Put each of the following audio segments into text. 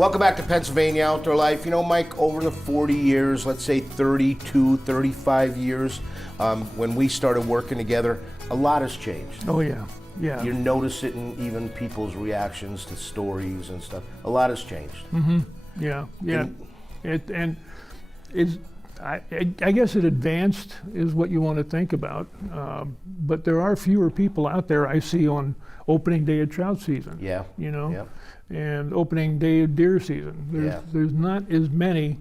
Welcome back to Pennsylvania Outdoor Life. You know, Mike, over the 40 years, let's say 32, 35 years, when we started working together, a lot has changed. Oh, yeah. Yeah. You notice it in even people's reactions to stories and stuff. A lot has changed. Mm-hmm. Yeah, yeah. I guess it advanced is what you want to think about. But there are fewer people out there I see on opening day of trout season. Yeah. You know, yeah. and opening day of deer season. There's not as many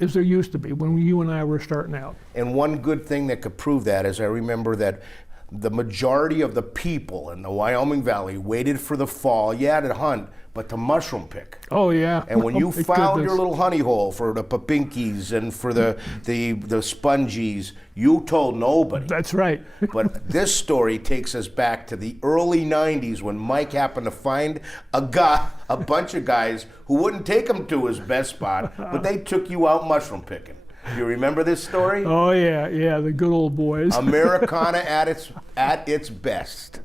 as there used to be when you and I were starting out. And one good thing that could prove that is I remember that the majority of the people in the Wyoming Valley waited for the fall, to hunt, but to mushroom pick. Oh, yeah. And when you found goodness. your little honey hole for the papinkies and for the spongies, you told nobody. That's right. But this story takes us back to the early 90s when Mike happened to find a bunch of guys who wouldn't take him to his best spot, but they took you out mushroom picking. You remember this story? Oh, yeah, the good old boys. Americana at its best.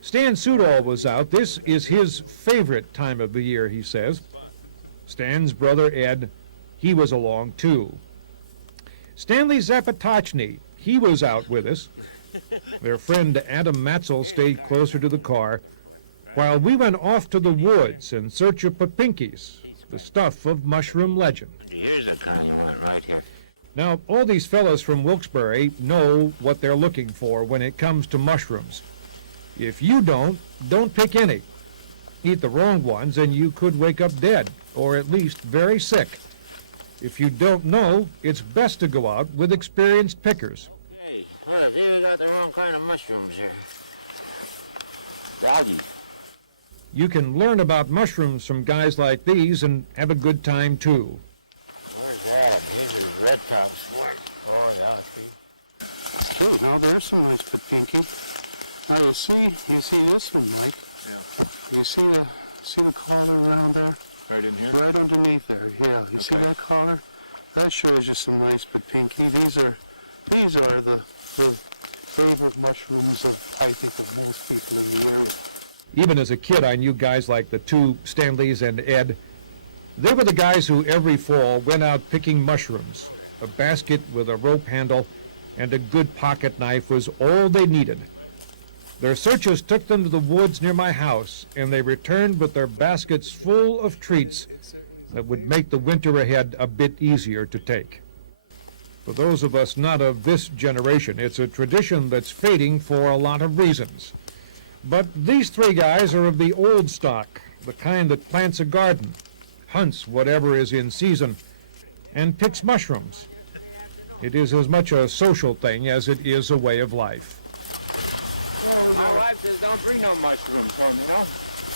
Stan Sudol was out. This is his favorite time of the year, he says. Stan's brother Ed, he was along too. Stanley Zapatochny, he was out with us. Their friend Adam Matzel stayed closer to the car, while we went off to the woods in search of papinkies, the stuff of mushroom legend. Here's the kind you want right here. Now, all these fellows from Wilkes-Barre know what they're looking for when it comes to mushrooms. If you don't pick any. Eat the wrong ones and you could wake up dead, or at least very sick. If you don't know, it's best to go out with experienced pickers. Hey, what if you got the wrong kind of mushrooms here? Rowdy. You can learn about mushrooms from guys like these and have a good time too. Where's that? These are red tops. Oh, yeah, see. Oh, now there's some nice papinky. Oh, you see this one, Mike? Yeah. You see the collar around there? Right in here? Right underneath there, yeah. You see that collar? That shows you some nice papinky. These are the favorite mushrooms of, I think, of most people in the world. Even as a kid, I knew guys like the two Stanleys and Ed. They were the guys who every fall went out picking mushrooms. A basket with a rope handle and a good pocket knife was all they needed. Their searches took them to the woods near my house, and they returned with their baskets full of treats that would make the winter ahead a bit easier to take. For those of us not of this generation, it's a tradition that's fading for a lot of reasons. But these three guys are of the old stock, the kind that plants a garden, hunts whatever is in season, and picks mushrooms. It is as much a social thing as it is a way of life. My wife says don't bring no mushrooms home, you know?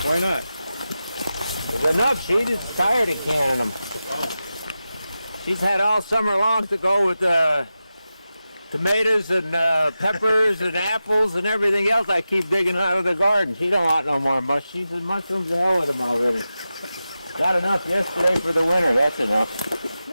Why not? There's enough. She is tired of canning them. She's had all summer long to go with tomatoes and peppers and apples and everything else I keep digging out of the garden. She don't want no more mushrooms. She said mushrooms are hell with them already. Got enough yesterday for the winter. That's enough.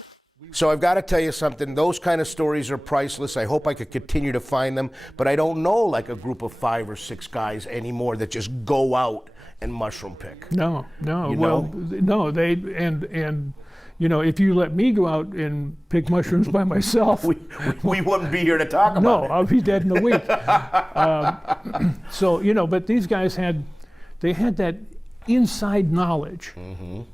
So I've got to tell you something, those kind of stories are priceless. I hope I could continue to find them, but I don't know like a group of 5 or 6 guys anymore that just go out and mushroom pick. No. You Well, know? no, they and you know, if you let me go out and pick mushrooms by myself, we wouldn't be here to talk about no, it. I'll be dead in a week. So, you know, but these guys had that inside knowledge,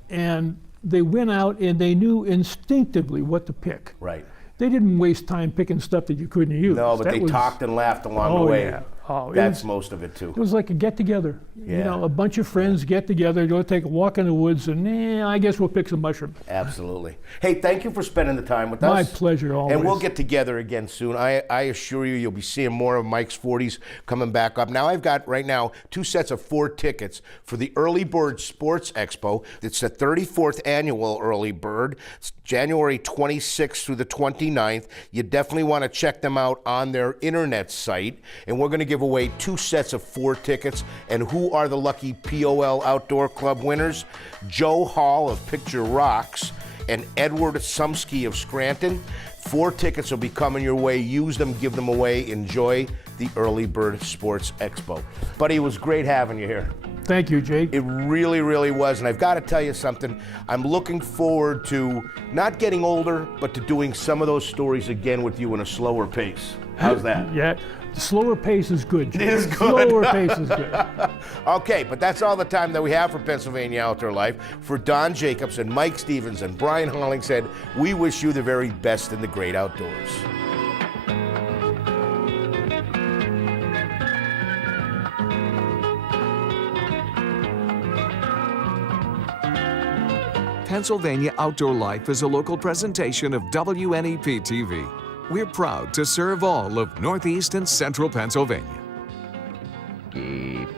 and they went out and they knew instinctively what to pick. Right. They didn't waste time picking stuff that you couldn't use. No, but they talked and laughed along the way. Yeah. Oh, That's most of it too. It was like a get-together. Yeah. You know, a bunch of friends get together, go take a walk in the woods, and I guess we'll pick some mushrooms. Absolutely. Hey, thank you for spending the time with us. My pleasure, always. And we'll get together again soon. I assure you, you'll be seeing more of Mike's 40s coming back up. Now, I've got right now 2 sets of 4 tickets for the Early Bird Sports Expo. It's the 34th annual Early Bird. It's January 26th through the 29th. You definitely want to check them out on their internet site. And we're going to give away 2 sets of 4 tickets. And who are the lucky POL Outdoor Club winners? Joe Hall of Picture Rocks and Edward Sumsky of Scranton. 4 tickets will be coming your way. Use them, give them away. Enjoy the Early Bird Sports Expo. Buddy, it was great having you here. Thank you, Jake. It really, really was. And I've got to tell you something. I'm looking forward to not getting older, but to doing some of those stories again with you in a slower pace. How's that? Yeah, the slower pace is good, Jake. It is good. Slower pace is good. Okay, but that's all the time that we have for Pennsylvania Outdoor Life. For Don Jacobson, Mike Stevens, and Brian Hollingshead, we wish you the very best in the great outdoors. Pennsylvania Outdoor Life is a local presentation of WNEP TV. We're proud to serve all of Northeast and Central Pennsylvania. Keep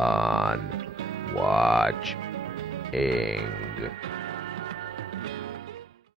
on watching.